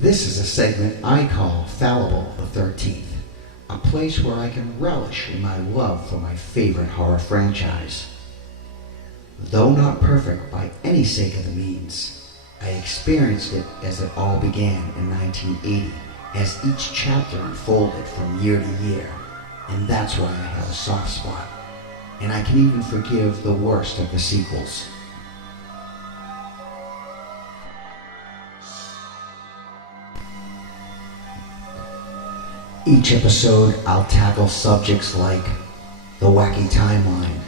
This is a segment I call Falliblethe13th, a place where I can relish in my love for my favorite horror franchise. Though not perfect by any sake of the means, I experienced it as it all began in 1980, as each chapter unfolded from year to year, and that's why I have a soft spot, and I can even forgive the worst of the sequels. Each episode, I'll tackle subjects like the wacky timeline,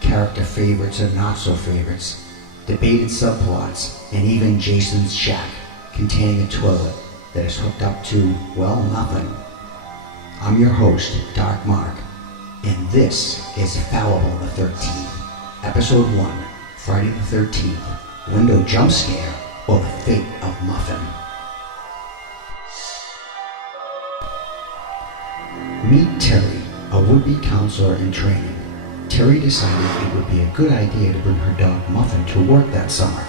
character favorites and not-so-favorites, debated subplots, and even Jason's shack, containing a toilet that is hooked up to, well, nothing. I'm your host, Dark Mark, and this is Falliblethe13th, Episode 1, Friday the 13th, Window Jump Scare, or The Fate of Muffin. Meet Terry, a would-be counselor in training. Terry decided it would be a good idea to bring her dog Muffin to work that summer.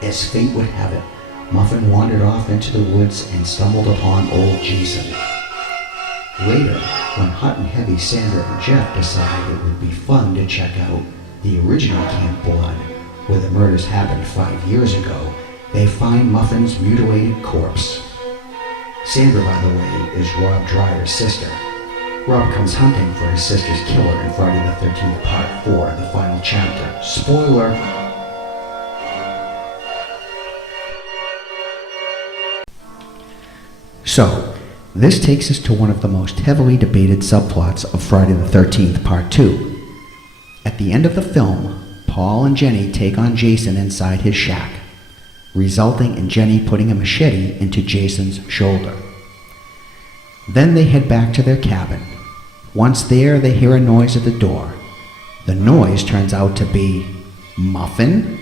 As fate would have it, Muffin wandered off into the woods and stumbled upon old Jason. Later, when hot and heavy Sandra and Jeff decided it would be fun to check out the original Camp Blood, where the murders happened 5 years ago, they find Muffin's mutilated corpse. Sandra, by the way, is Rob Dryer's sister. Rob comes hunting for his sister's killer in Friday the 13th Part 4, the final chapter. Spoiler! So, this takes us to one of the most heavily debated subplots of Friday the 13th Part 2. At the end of the film, Paul and Jenny take on Jason inside his shack, resulting in Jenny putting a machete into Jason's shoulder. Then they head back to their cabin. Once there, they hear a noise at the door. The noise turns out to be Muffin?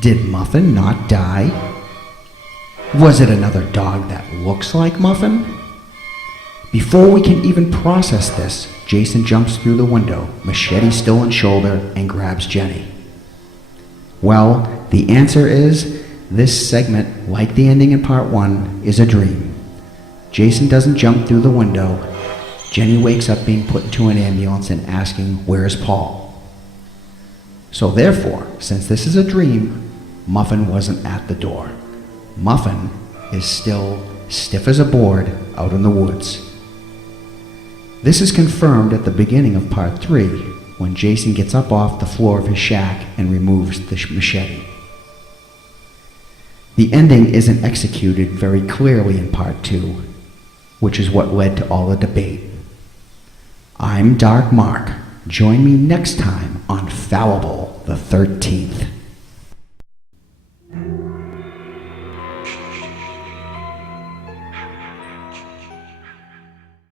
Did Muffin not die? Was it another dog that looks like Muffin? Before we can even process this, Jason jumps through the window, machete still in shoulder, and grabs Jenny. Well, the answer is, this segment, like the ending in Part 1, is a dream. Jason doesn't jump through the window. Jenny wakes up being put into an ambulance and asking, "Where's Paul?" So therefore, since this is a dream, Muffin wasn't at the door. Muffin is still stiff as a board out in the woods. This is confirmed at the beginning of Part 3, when Jason gets up off the floor of his shack and removes the machete. The ending isn't executed very clearly in Part 2, which is what led to all the debate. I'm Dark Mark. Join me next time on Fallible the 13th.